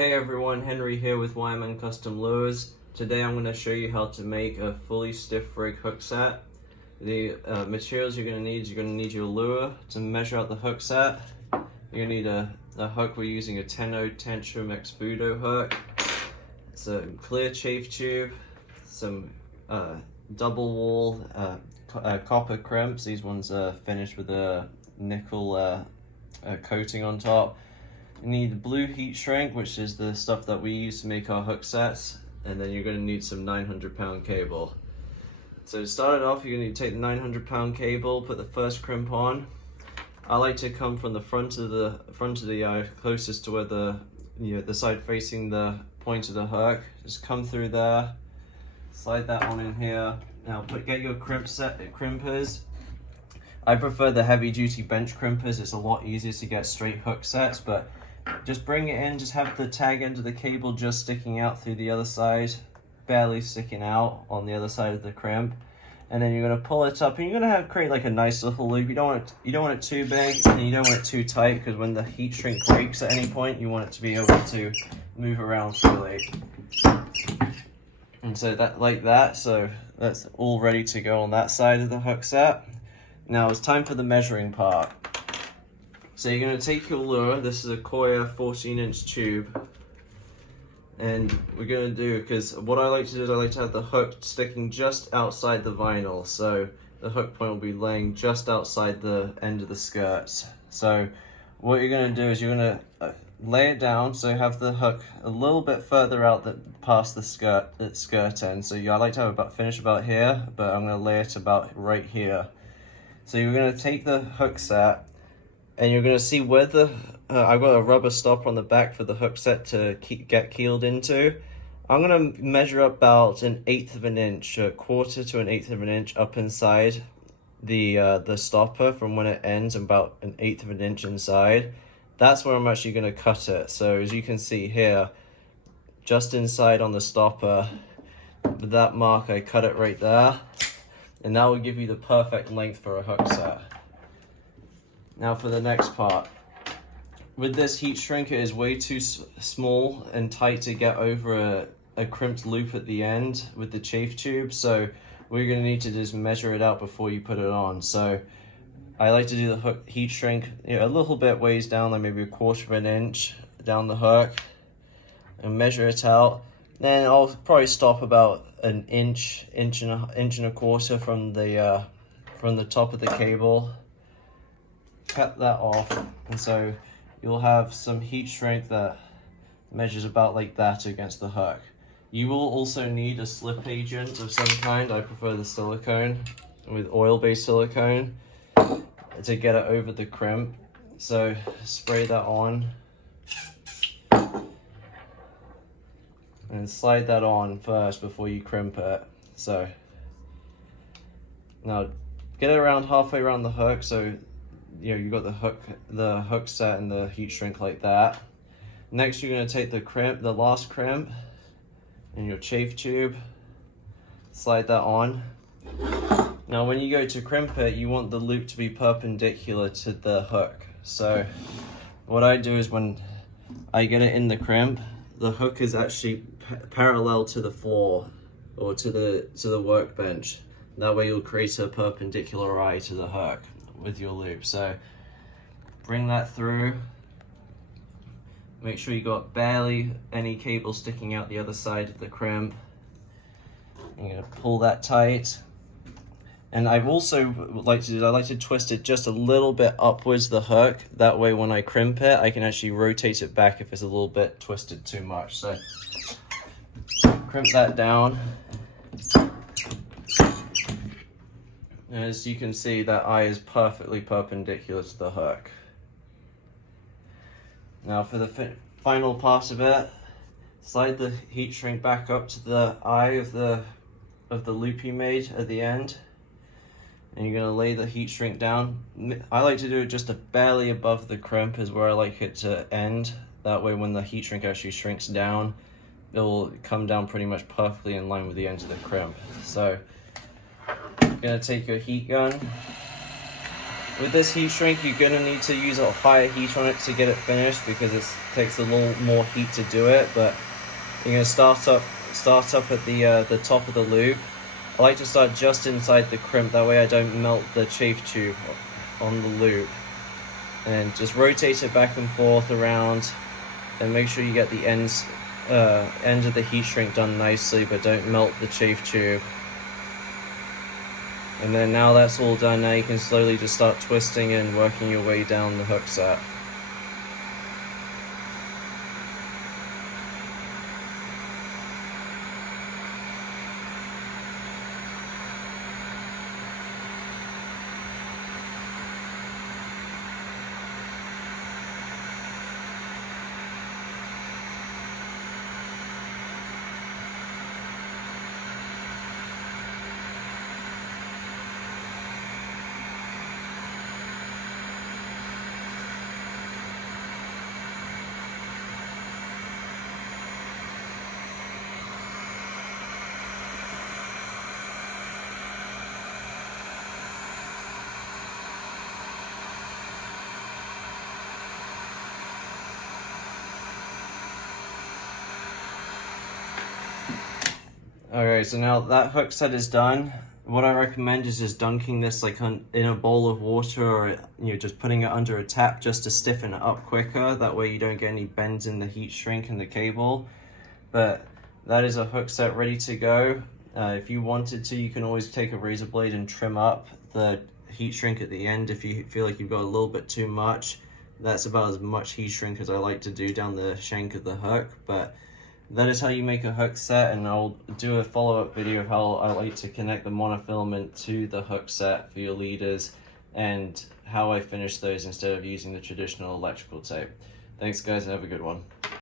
Hey everyone, Henry here with Wireman Custom Lures. Today I'm going to show you how to make a fully stiff rig hook set. The materials you're going to need is you're going to need your lure to measure out the hook set. You're going to need a hook. We're using a 10-0 Tantrum X Fudo hook. It's a clear chafe tube, some double wall copper crimps. These ones are finished with a nickel coating on top. You need blue heat shrink, which is the stuff that we use to make our hook sets, and then you're going to need some 900-pound cable. So to start it off, you're going to take the 900-pound cable, put the first crimp on. I like to come from the front of the eye, closest to where the side facing the point of the hook. Just come through there, slide that on in here. Now get your crimpers. I prefer the heavy-duty bench crimpers. It's a lot easier to get straight hook sets, but just bring it in, just have the tag end of the cable just sticking out through the other side, barely sticking out on the other side of the crimp. And then you're going to pull it up, and you're going to create like a nice little loop. You don't want it too big, and you don't want it too tight, because when the heat shrink breaks at any point, you want it to be able to move around freely. And so so that's all ready to go on that side of the hook set. Now it's time for the measuring part. So you're going to take your lure. This is a Koya 14-inch tube, and we're going to do, because what I like to do is I like to have the hook sticking just outside the vinyl, so the hook point will be laying just outside the end of the skirts. So what you're going to do is you're going to lay it down, so have the hook a little bit further out past the skirt end. So I like to have finish about here, but I'm going to lay it about right here. So you're going to take the hook set, and you're going to see where I've got a rubber stopper on the back for the hook set to get keeled into. I'm going to measure about 1/8 of an inch, a quarter to 1/8 of an inch up inside the stopper from when it ends, about 1/8 of an inch inside. That's where I'm actually going to cut it. So as you can see here, just inside on the stopper, with that mark, I cut it right there. And that will give you the perfect length for a hook set. Now for the next part. With this heat shrink, it is way too small and tight to get over a crimped loop at the end with the chafe tube. So we're going to need to just measure it out before you put it on. So I like to do the hook heat shrink, a little bit ways down, like maybe 1/4 of an inch down the hook, and measure it out. Then I'll probably stop about an inch and a quarter from the top of the cable. Cut that off, and so you'll have some heat shrink that measures about like that against the hook. You will also need a slip agent of some kind. I prefer the silicone, with oil-based silicone, to get it over the crimp. So spray that on and slide that on first before you crimp it. So now get it around halfway around the hook, so you've got the hook set and the heat shrink like that. Next, you're going to take the last crimp in your chafe tube, slide that on. Now when you go to crimp it, you want the loop to be perpendicular to the hook. So what I do is when I get it in the crimp, the hook is actually parallel to the floor or to the workbench. That way you'll create a perpendicular eye to the hook with your loop. So bring that through. Make sure you got barely any cable sticking out the other side of the crimp. I'm gonna pull that tight. And I like to twist it just a little bit upwards the hook. That way when I crimp it, I can actually rotate it back if it's a little bit twisted too much. So crimp that down. And as you can see, that eye is perfectly perpendicular to the hook. Now for the final part of it, slide the heat shrink back up to the eye of the loop you made at the end. And you're going to lay the heat shrink down. I like to do it just barely above the crimp is where I like it to end. That way when the heat shrink actually shrinks down, it will come down pretty much perfectly in line with the end of the crimp. So you're going to take your heat gun, With this heat shrink, you're going to need to use a higher heat on it to get it finished because it takes a little more heat to do it. But you're going to start up at the top of the loop. I like to start just inside the crimp, that way I don't melt the chafe tube on the loop. And just rotate it back and forth around, and make sure you get the end of the heat shrink done nicely, but don't melt the chafe tube. And then now that's all done, now you can slowly just start twisting and working your way down the hook set. Alright, so now that hook set is done, what I recommend is just dunking this like in a bowl of water, or just putting it under a tap just to stiffen it up quicker. That way you don't get any bends in the heat shrink and the cable. But that is a hook set ready to go. If you wanted to, you can always take a razor blade and trim up the heat shrink at the end if you feel like you've got a little bit too much. That's about as much heat shrink as I like to do down the shank of the hook. But that is how you make a hook set, and I'll do a follow-up video of how I like to connect the monofilament to the hook set for your leaders, and how I finish those instead of using the traditional electrical tape. Thanks guys, and have a good one.